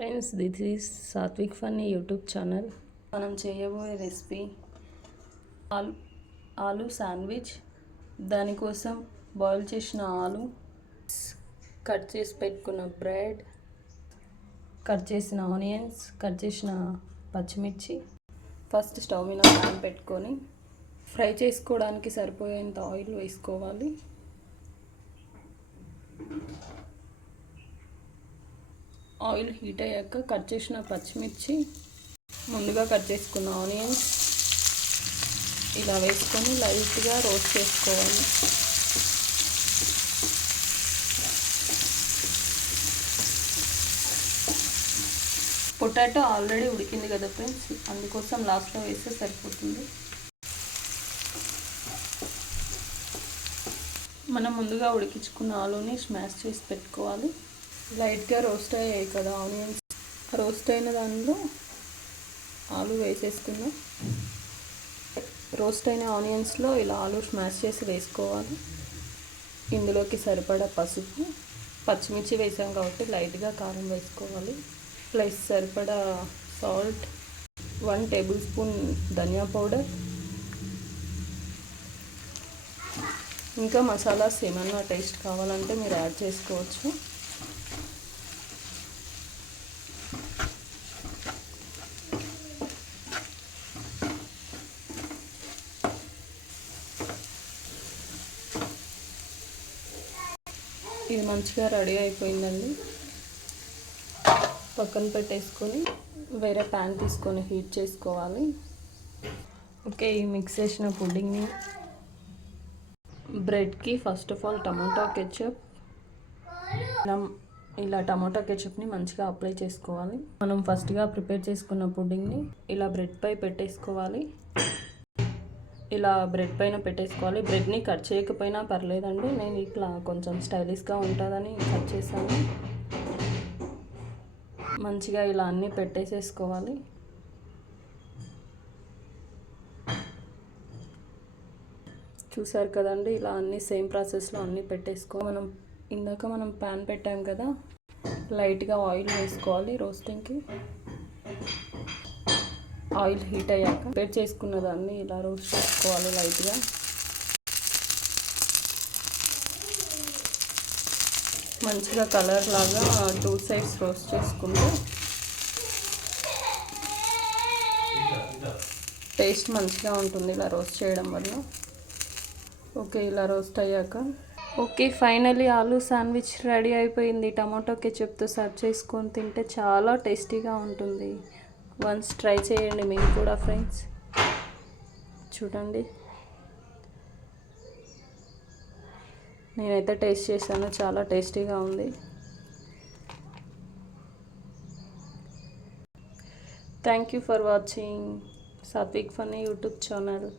Friends, this is Satvik funny YouTube channel. మనం చేయబోయే recipe ఆలు శాండ్విచ్. దానికోసం బాయిల్ చేసిన ఆలు, కట్ చేసి పెట్టుకున్న బ్రెడ్, కట్ చేసిన ఆనియన్స్, కట్ చేసిన పచ్చిమిర్చి. ఫస్ట్ స్టవ్ మీద ప్యాన్ పెట్టుకొని ఫ్రై చేసుకోవడానికి సరిపోయేంత ఆయిల్ వేసుకోవాలి. ఆయిల్ హీట్ అయ్యాక కట్ చేసిన పచ్చిమిర్చి, ముందుగా కట్ చేసుకున్న ఆనియన్స్ ఇలా వేసుకొని లైట్గా రోస్ట్ చేసుకోవాలి. పొటాటో ఆల్రెడీ ఉడికింది కదా ఫ్రెండ్స్, అందుకోసం లాస్ట్లో వేస్తే సరిపోతుంది. మనం ముందుగా ఉడికించుకున్న ఆలుని స్మాష్ చేసి పెట్టుకోవాలి. లైట్గా రోస్ట్ అయ్యాయి కదా ఆనియన్స్, రోస్ట్ అయిన దానిలో ఆలు వేసేసుకున్నాం. రోస్ట్ అయిన ఆనియన్స్లో ఇలా ఆలు స్మాష్ చేసి వేసుకోవాలి. ఇందులోకి సరిపడా పసుపు, పచ్చిమిర్చి వేసాం కాబట్టి లైట్గా కారం వేసుకోవాలి. ప్లస్ సరిపడా సాల్ట్, 1 టేబుల్ స్పూన్ ధనియా పౌడర్, ఇంకా మసాలాస్ ఏమన్నా టేస్ట్ కావాలంటే మీరు యాడ్ చేసుకోవచ్చు. ఇది మంచిగా రెడీ అయిపోయిందండి. పక్కన పెట్టేసుకొని వేరే ప్యాన్ తీసుకొని హీట్ చేసుకోవాలి. ఓకే, ఈ మిక్స్ చేసిన పుడ్డింగ్ని బ్రెడ్కి first of all tomato ketchup, ఇలా టమాటా కెచప్ని మంచిగా అప్లై చేసుకోవాలి. మనం ఫస్ట్గా ప్రిపేర్ చేసుకున్న పుడ్డింగ్ని ఇలా బ్రెడ్ పై పెట్టేసుకోవాలి. ఇలా బ్రెడ్ పైన పెట్టేసుకోవాలి. బ్రెడ్ని కట్ చేయకపోయినా పర్లేదండి, నేను ఇట్లా కొంచెం స్టైలిష్గా ఉంటుందని కట్ చేశాను. మంచిగా ఇలా అన్నీ పెట్టేసేసుకోవాలి. చూసారు కదండి, ఇలా అన్నీ సేమ్ ప్రాసెస్లో అన్నీ పెట్టేసుకోవాలి. ఇందాక మనం ప్యాన్ పెట్టాం కదా, లైట్గా ఆయిల్ వేసుకోవాలి రోస్టింగ్కి. ఆయిల్ హీట్ అయ్యాక ప్రిపేర్ చేసుకున్న దాన్ని ఇలా రోస్ట్ చేసుకోవాలి లైట్గా. మంచిగా కలర్ లాగా 2 సైడ్స్ రోస్ట్ చేసుకుంటే టేస్ట్ మంచిగా ఉంటుంది ఇలా రోస్ట్ చేయడం వల్ల. ఓకే, ఇలా రోస్ట్ అయ్యాక okay, finally aloo sandwich ready అయిపోయింది. టమాటో కెచప్తో సర్వ్ చేసుకొని తింటే చాలా టేస్టీగా ఉంటుంది. వన్స్ ట్రై చేయండి మీరు కూడా ఫ్రెండ్స్. చూడండి, నేనైతే టేస్ట్ చేశాను, చాలా టేస్టీగా ఉంది. Thank you for watching Satvik funny YouTube channel.